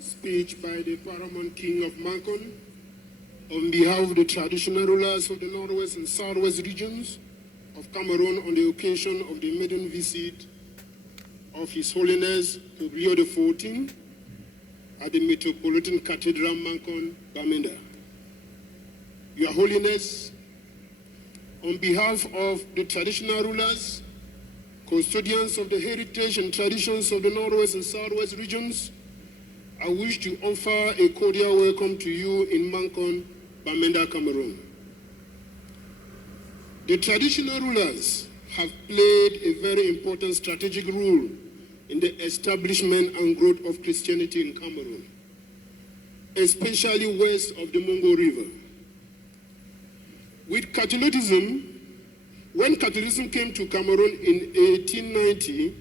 Speech by the Paramount King of Mancon on behalf of the traditional rulers of the Northwest and Southwest regions of Cameroon on the occasion of the maiden visit of His Holiness Pope Leo XIV at the Metropolitan Cathedral Mancon, Bamenda. Your Holiness, on behalf of the traditional rulers, custodians of the heritage and traditions of the Northwest and Southwest regions, I wish to offer a cordial welcome to you in Mancon, Bamenda, Cameroon. The traditional rulers have played a very important strategic role in the establishment and growth of Christianity in Cameroon, especially west of the Mungo River. With Catholicism, when Catholicism came to Cameroon in 1890,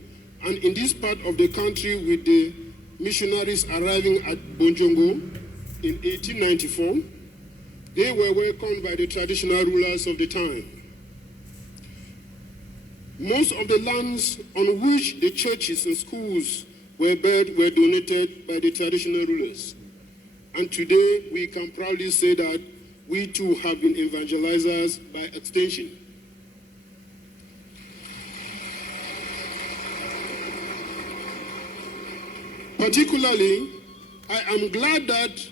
and in this part of the country with the missionaries arriving at Bonjongo in 1894, they were welcomed by the traditional rulers of the time. Most of the lands on which the churches and schools were built were donated by the traditional rulers. And today we can proudly say that we too have been evangelizers by extension. Particularly, I am glad that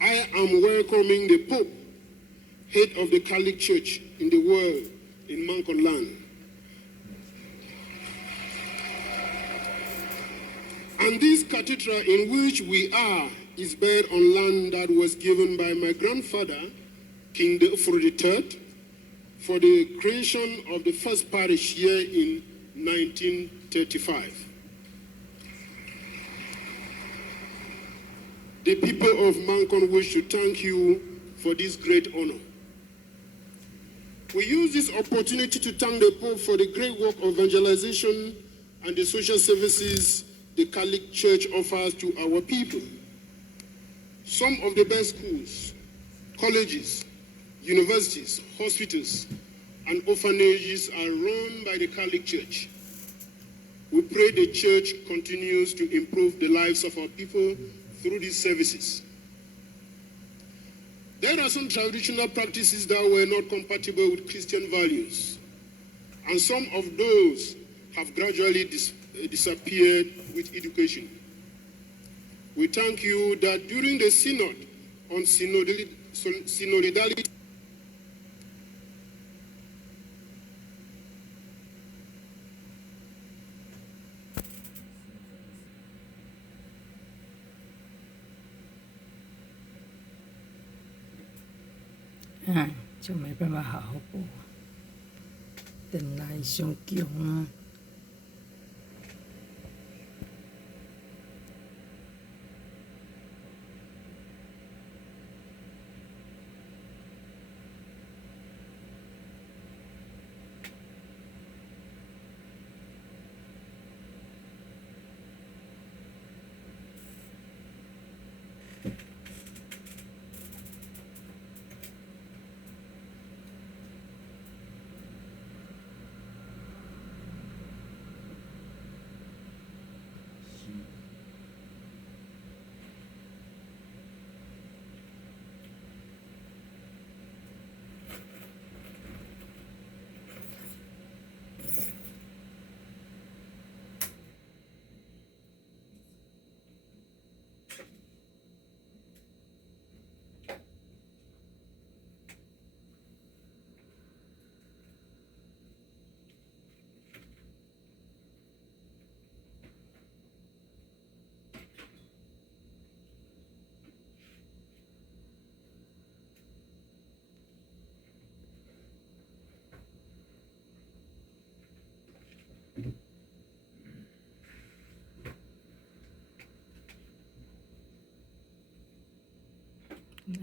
I am welcoming the Pope, head of the Catholic Church in the world, in Mancon land. And this cathedral in which we are is built on land that was given by my grandfather, King Deofro III, for the creation of the first parish here in 1935. The people of Mancon wish to thank you for this great honor. We use this opportunity to thank the Pope for the great work of evangelization and the social services the Catholic Church offers to our people. Some of the best schools, colleges, universities, hospitals, and orphanages are run by the Catholic Church. We pray the Church continues to improve the lives of our people through these services. There are some traditional practices that were not compatible with Christian values, and some of those have gradually disappeared with education. We thank you that during the Synod on synodality,就没办法好好播，等来上强啊！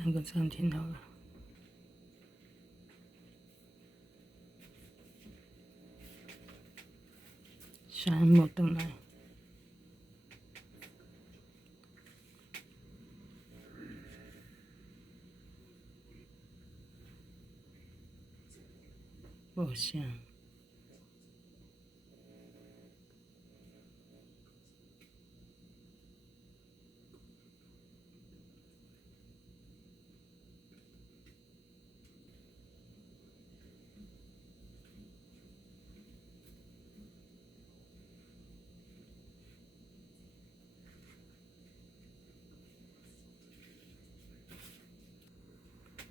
那个餐厅好了。啥也没回来。没啥。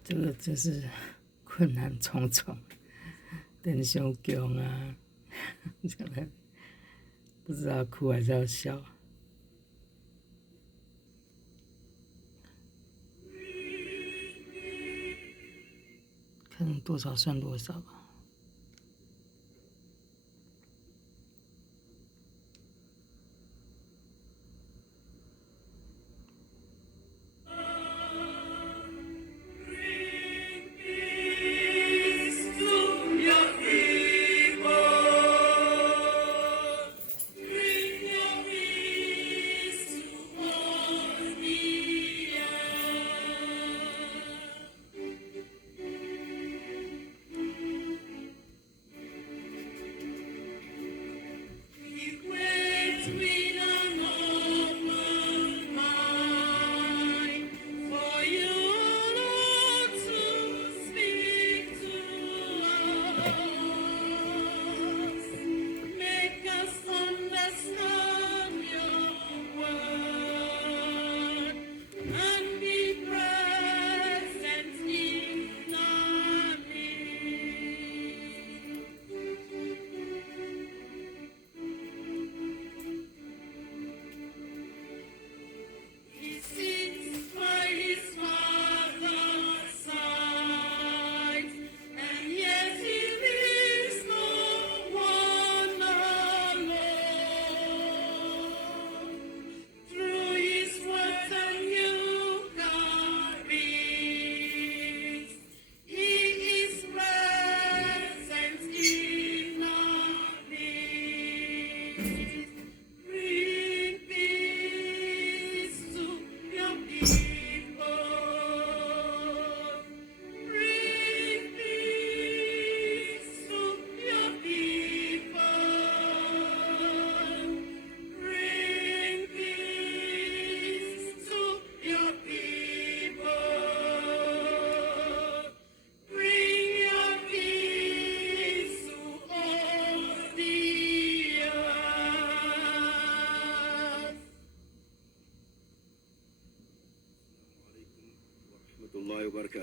这个真是困难重重，灯伤强啊！真的不知道哭还是要笑。看多少算多少吧。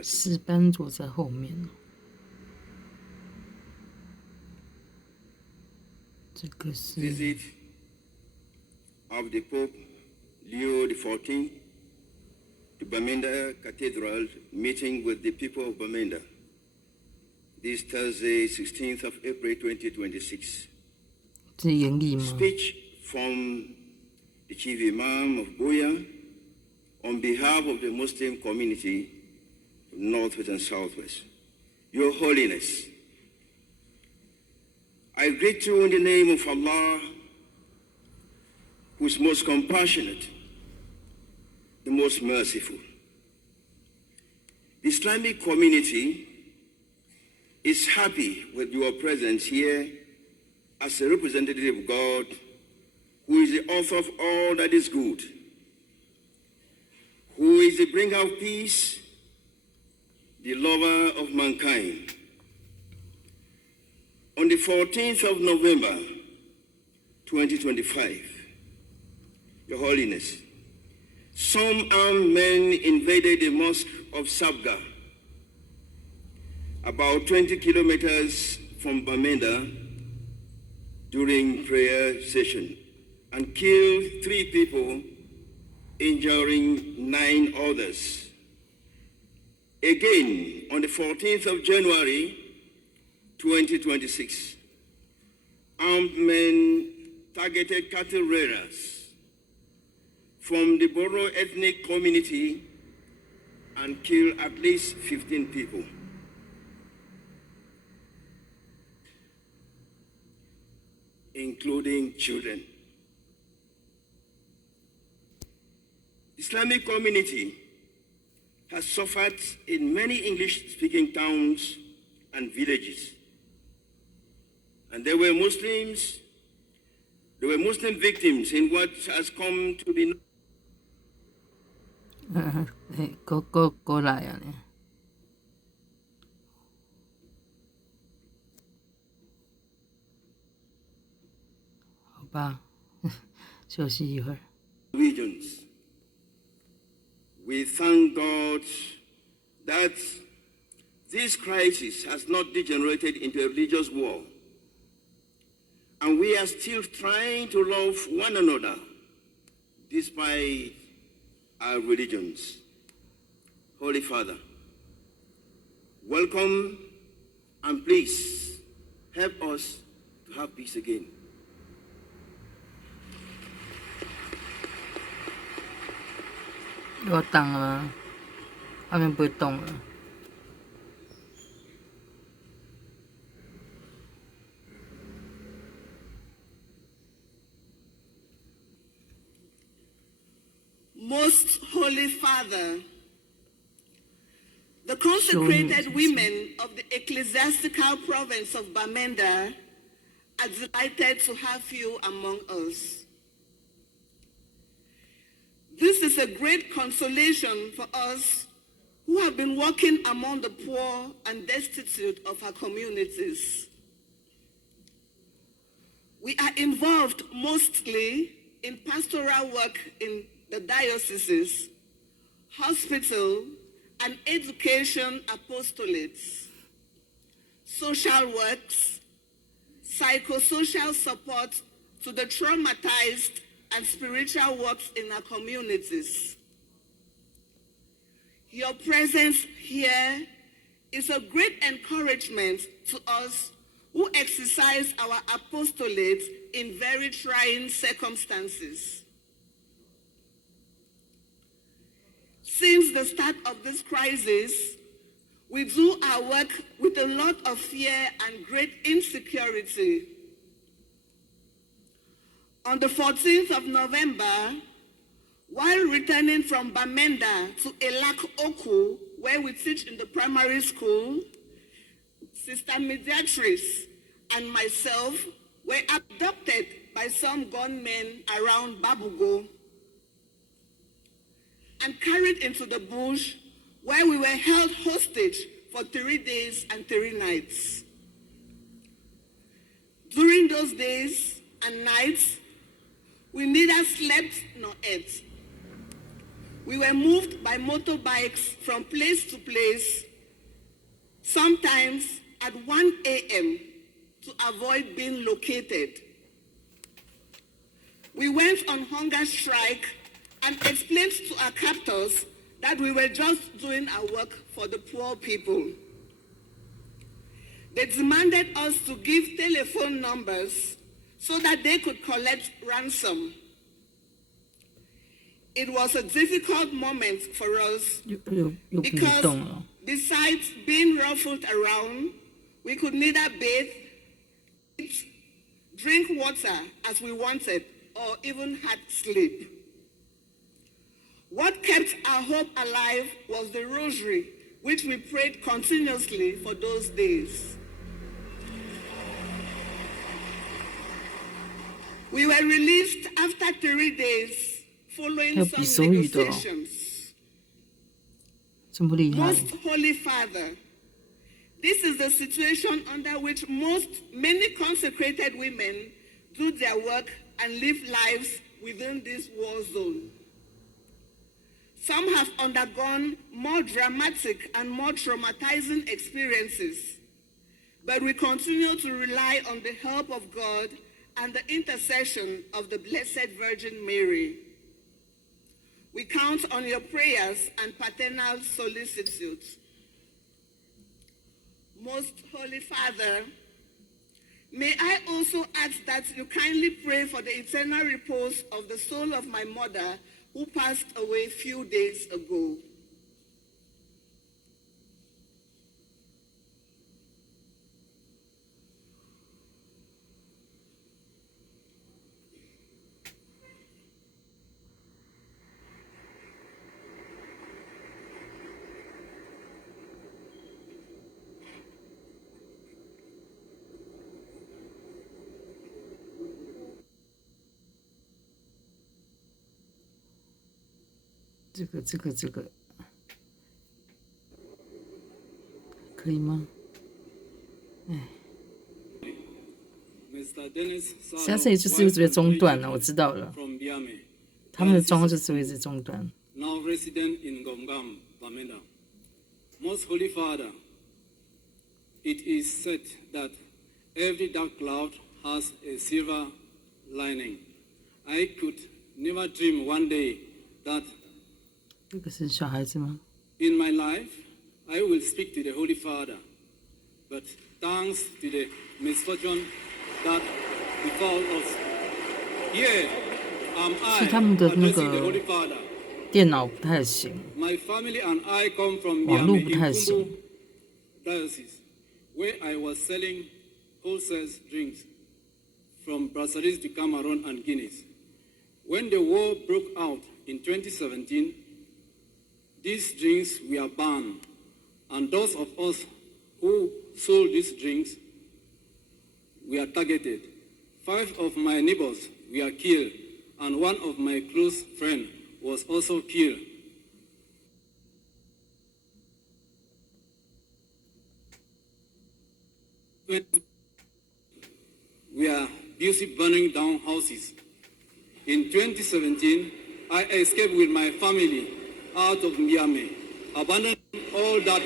石斑坐在后面哦。这个是 Visit of the Pope Leo XIV to Bamenda Cathedral, meeting with the people of Bamenda this Thursday, 16th of April 2026. 这是严厉吗？ Speech from the Chief Imam of Buya on behalf of the Muslim community of Northwest and Southwest. Your Holiness, I greet you in the name of Allah, who is most compassionate, the most merciful. The Islamic community is happy with your presence here as a representative of God, who is the author of all that is good, who is the bringer of peace, the lover of mankind. On the 14th of November, 2025, Your Holiness, some armed men invaded the mosque of Sabga, about 20 kilometers from Bamenda, during prayer session, and killed 3 people, injuring 9 others. Again, on the 14th of January, 2026, armed men targeted cattle rearers from the Boro ethnic community and killed at least 15 people. Including children. Islamic community has suffered in many English-speaking towns and villages. And there were Muslim victims in what has come to be known. 过来啊你。好吧，休息一会儿。Regions. We thank God that this crisis has not degenerated into a religious war. And we are still trying to love one another despite our religions. Holy Father, welcome and please help us to have peace again. 要动了吗？画面不会动了。Most Holy Father, the consecrated women of the ecclesiastical province of Bamenda are delighted to have you among us. This is a great consolation for us who have been working among the poor and destitute of our communities. We are involved mostly in pastoral work in the dioceses, hospital, and education apostolates, social works, psychosocial support to the traumatized, and spiritual works in our communities. Your presence here is a great encouragement to us who exercise our apostolate in very trying circumstances. Since the start of this crisis, we do our work with a lot of fear and great insecurity. On the 14th of November, while returning from Bamenda to Elak Oku, where we teach in the primary school, Sister Mediatrice and myself were abducted by some gunmen around Babugo and carried into the bush, where we were held hostage for 3 days and 3 nights. During those days and nights, we neither slept nor ate. We were moved by motorbikes from place to place, sometimes at 1 a.m. to avoid being located. We went on hunger strike and explained to our captors that we were just doing our work for the poor people. They demanded us to give telephone numbers so that they could collect ransom. It was a difficult moment for us because besides being ruffled around, we could neither bathe, eat, drink water as we wanted, or even had sleep. What kept our hope alive was the rosary, which we prayed continuously for those days. We were released after 3 days, following some negotiations. Most Holy Father, this is the situation under which many consecrated women do their work and live lives within this war zone. Some have undergone more dramatic and more traumatizing experiences, but we continue to rely on the help of God and the intercession of the Blessed Virgin Mary. We count on your prayers and paternal solicitude. Most Holy Father, may I also ask that you kindly pray for the eternal repose of the soul of my mother, who passed away a few days ago. 这个，可以吗？哎，现在这里就是会中断了，我知道了。他们的状况就是会一直中断。Now resident in Gomgam, Bamenda. Most Holy Father, it is said that every dark cloud has a silver lining. I could never dream one day that 这个是小孩子吗？ in my life I will speak to the Holy Father. But thanks to the misfortune that befell us, here am I 是他们的那 addressing the 个 Holy Father. 电脑不太行， My family and I come from 网络 Miami 不 in 太行。 Kumbu Diocese, where I was selling wholesale drinks from brasseries to Cameroon and Guinea. When the war broke out in 2017, these drinks were banned, and those of us who sold these drinks were targeted. 5 of my neighbors were killed, and one of my close friends was also killed. We are busy burning down houses. In 2017, I escaped with my family out of Miami, abandoning all that.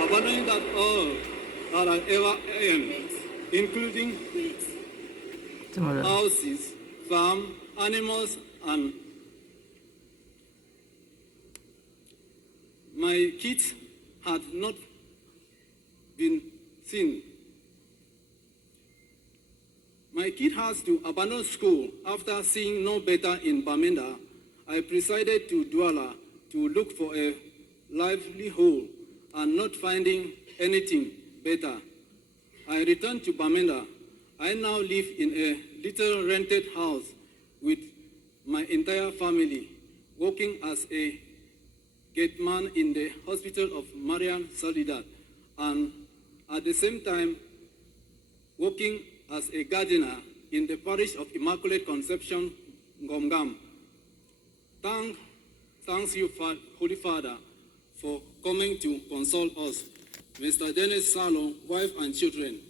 Abandoning that all that I ever owned, including 怎么了？ houses, farm, animals, and my kids had not been seen. My kid has to abandon school after seeing no better in Bamenda. I proceeded to Douala to look for a livelihood and not finding anything better. I returned to Bamenda. I now live in a little rented house with my entire family, working as a gate man in the hospital of Marian Soledad, and at the same time working as a gardener in the parish of Immaculate Conception, Gomgam. Thanks you, Holy Father, for coming to console us. Mr. Dennis Salo, wife and children,